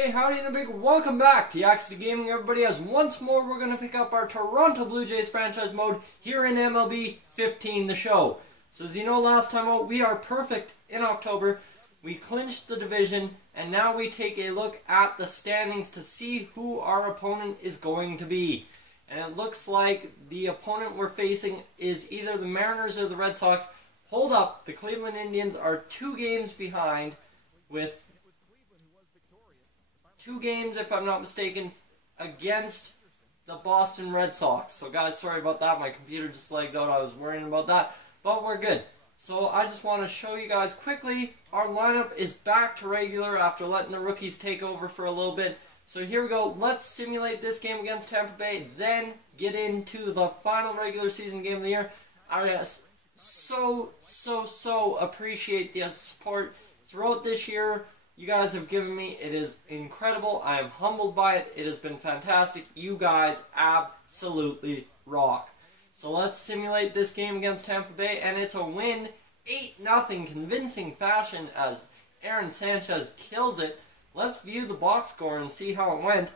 Hey, howdy and a big welcome back to Yaxty Gaming, everybody, as once more we're going to pick up our Toronto Blue Jays franchise mode here in MLB 15, the show. So as you know, last time out, we are perfect in October. We clinched the division, and now we take a look at the standings to see who our opponent is going to be. And it looks like the opponent we're facing is either the Mariners or the Red Sox. Hold up, the Cleveland Indians are 2 games behind with 2 games, if I'm not mistaken, against the Boston Red Sox. So guys, sorry about that. My computer just lagged out. I was worrying about that. But we're good. So I just want to show you guys quickly. Our lineup is back to regular after letting the rookies take over for a little bit. So here we go. Let's simulate this game against Tampa Bay. Then get into the final regular season game of the year. I so appreciate the support throughout this year you guys have given me. It is incredible. I am humbled by it. It has been fantastic. You guys absolutely rock. So let's simulate this game against Tampa Bay, and it's a win, 8-0, convincing fashion as Aaron Sanchez kills it. Let's view the box score and see how it went.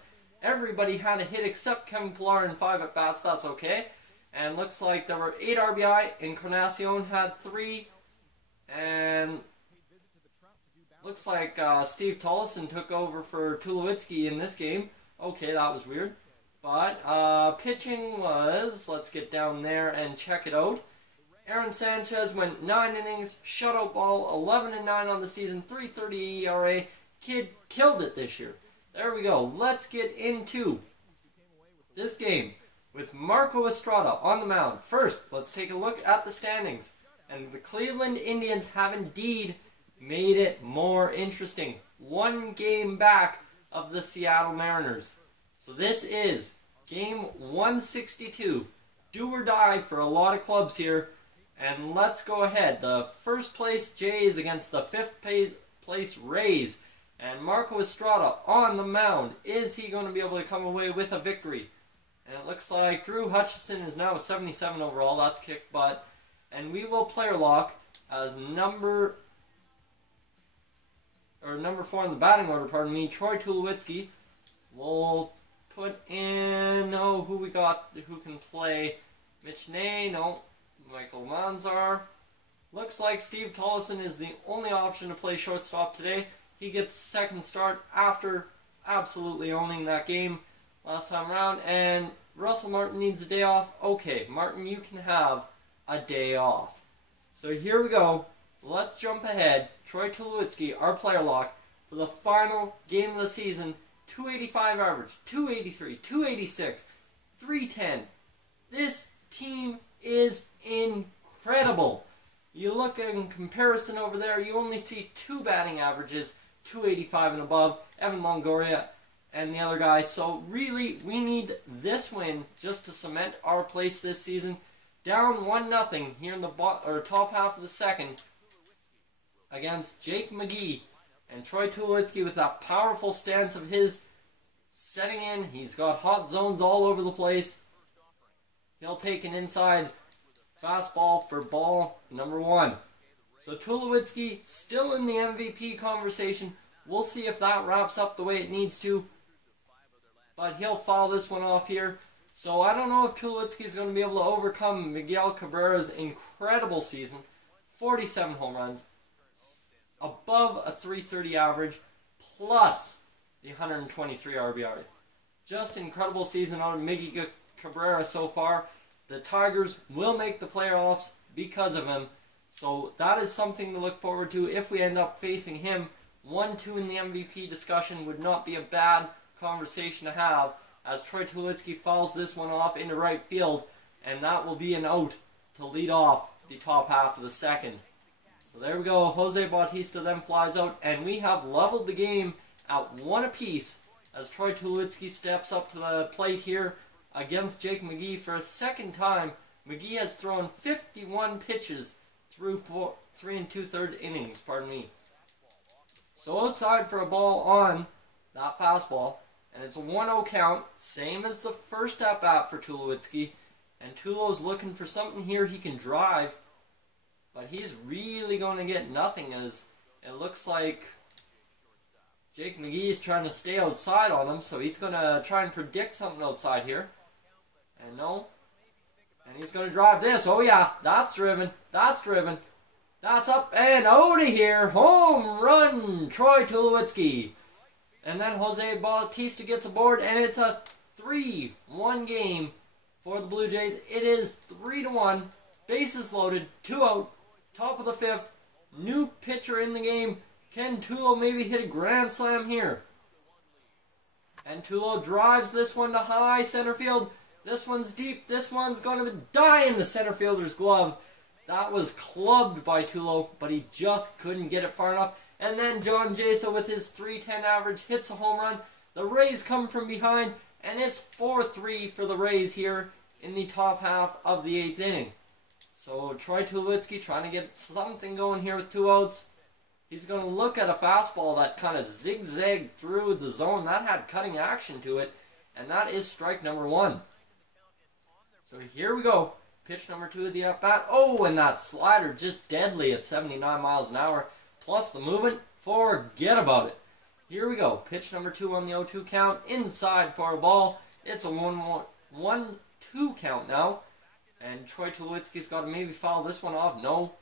Everybody had a hit except Kevin Pillar in 5 at-bats. That's okay. And looks like there were 8 RBI. Encarnacion had 3. And looks like Steve Tollefson took over for Tulowitzki in this game. Okay, that was weird. But pitching was, let's get down there and check it out. Aaron Sanchez went 9 innings, shutout ball, 11-9 on the season, 3.30 ERA. Kid killed it this year. There we go. Let's get into this game with Marco Estrada on the mound. First, let's take a look at the standings. And the Cleveland Indians have indeed made it more interesting. 1 game back of the Seattle Mariners. So this is game 162. Do or die for a lot of clubs here. And let's go ahead. The first place Jays against the 5th place Rays. And Marco Estrada on the mound. Is he going to be able to come away with a victory? And it looks like Drew Hutchison is now a 77 overall. That's kick butt. And we will player lock as number 4 in the batting order, pardon me, Troy Tulowitzki. We'll put in, who we got, who can play. Mitch Nay, no. Michael Manzar. Looks like Steve Tollefson is the only option to play shortstop today. He gets second start after absolutely owning that game last time around. And Russell Martin needs a day off. Okay, Martin, you can have a day off. So here we go. Let's jump ahead. Troy Tulowitzki, our player lock, for the final game of the season. 285 average, 283, 286, 310. This team is incredible. You look in comparison over there, you only see 2 batting averages, 285 and above, Evan Longoria and the other guy. So really, we need this win just to cement our place this season. Down 1-0 here in the top half of the second against Jake McGee. And Troy Tulowitzki, with that powerful stance of his, setting in. He's got hot zones all over the place. He'll take an inside fastball for ball number 1. So Tulowitzki still in the MVP conversation. We'll see if that wraps up the way it needs to. But he'll foul this one off here. So I don't know if Tulowitzki is going to be able to overcome Miguel Cabrera's incredible season. 47 home runs, above a 330 average, plus the 123 RBI. Just incredible season out of Miggy Cabrera so far. The Tigers will make the playoffs because of him. So that is something to look forward to if we end up facing him. 1-2 in the MVP discussion would not be a bad conversation to have, as Troy Tulowitzki fouls this one off into right field, and that will be an out to lead off the top half of the second. So there we go. Jose Bautista then flies out, and we have leveled the game at 1 apiece as Troy Tulowitzki steps up to the plate here against Jake McGee for a second time. McGee has thrown 51 pitches through 3 2/3 innings, pardon me. So outside for a ball on that fastball, and it's a 1-0 count, same as the first at-bat for Tulowitzki. And Tulo's looking for something here he can drive. But he's really going to get nothing, as it looks like Jake McGee's trying to stay outside on him, so he's going to try and predict something outside here. And no. And he's going to drive this. Oh yeah, that's driven. That's driven. That's up and out of here. Home run, Troy Tulowitzki. And then Jose Bautista gets aboard, and it's a 3-1 game for the Blue Jays. It is 3-1. Bases loaded, 2 out, top of the 5th. New pitcher in the game. Can Tulo maybe hit a grand slam here? And Tulo drives this one to high center field. This one's deep. This one's going to die in the center fielder's glove. That was clubbed by Tulo, but he just couldn't get it far enough. And then John Jaso with his .310 average hits a home run. The Rays come from behind, and it's 4-3 for the Rays here in the top half of the 8th inning. So Troy Tulowitzki trying to get something going here with 2 outs. He's going to look at a fastball that kind of zigzagged through the zone. That had cutting action to it, and that is strike number 1. So here we go. Pitch number 2 of the at-bat. Oh, and that slider just deadly at 79 miles an hour. Plus the movement, forget about it. Here we go. Pitch number 2 on the 0-2 count. Inside for a ball. It's a 1-2 count now. And Troy Tulowitzki's got to maybe foul this one off. No.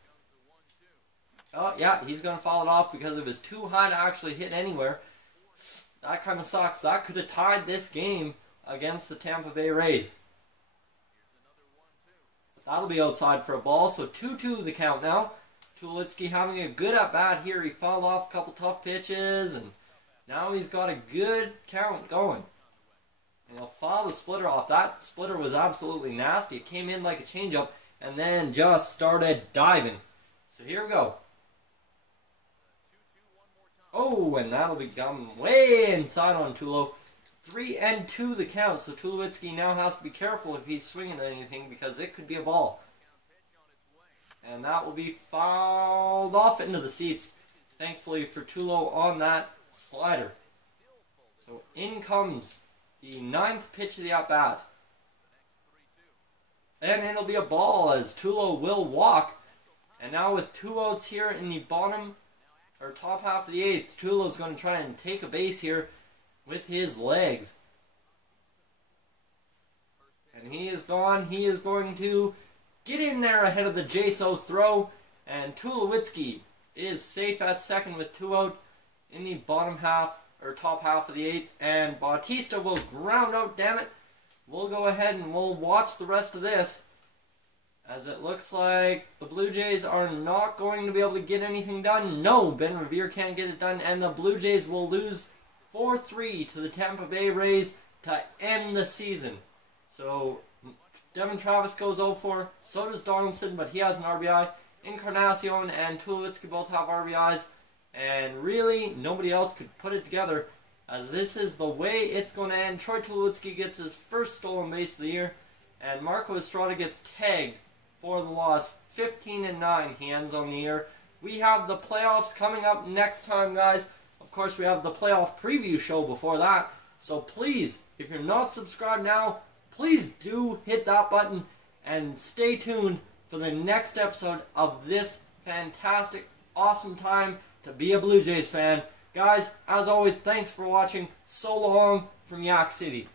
Oh, yeah, he's going to foul it off because it was too high to actually hit anywhere. That kind of sucks. That could have tied this game against the Tampa Bay Rays. That'll be outside for a ball, so 2-2 the count now. Tulowitzki having a good at-bat here. He fouled off a couple tough pitches, and now he's got a good count going. And he'll foul the splitter off. That splitter was absolutely nasty. It came in like a changeup, and then just started diving. So here we go. Oh, and that'll be coming way inside on Tulo. 3-2 the count, so Tulowitzki now has to be careful if he's swinging at anything because it could be a ball. And that will be fouled off into the seats, thankfully for Tulo on that slider. So in comes the 9th pitch of the at-bat. And it'll be a ball as Tulo will walk. And now with 2 outs here in the bottom, or top half of the 8th, Tulo's going to try and take a base here with his legs. And he is gone. He is going to get in there ahead of the Jaso throw. And Tulowitzki is safe at second with 2 out in the bottom half, or top half of the 8th. And Bautista will ground out, damn it. We'll go ahead and we'll watch the rest of this, as it looks like the Blue Jays are not going to be able to get anything done. No, Ben Revere can't get it done, and the Blue Jays will lose 4-3 to the Tampa Bay Rays to end the season. So Devin Travis goes 0-4, so does Donaldson, but he has an RBI. Encarnacion and Tulowitzki both have RBIs, and really nobody else could put it together, as this is the way it's going to end. Troy Tulowitzki gets his first stolen base of the year, and Marco Estrada gets tagged for the loss. 15-9 he ends on the year. We have the playoffs coming up next time, guys. Of course, we have the playoff preview show before that. So please, if you're not subscribed now, please do hit that button and stay tuned for the next episode of this fantastic, awesome time to be a Blue Jays fan. Guys, as always, thanks for watching. So long from Yak City.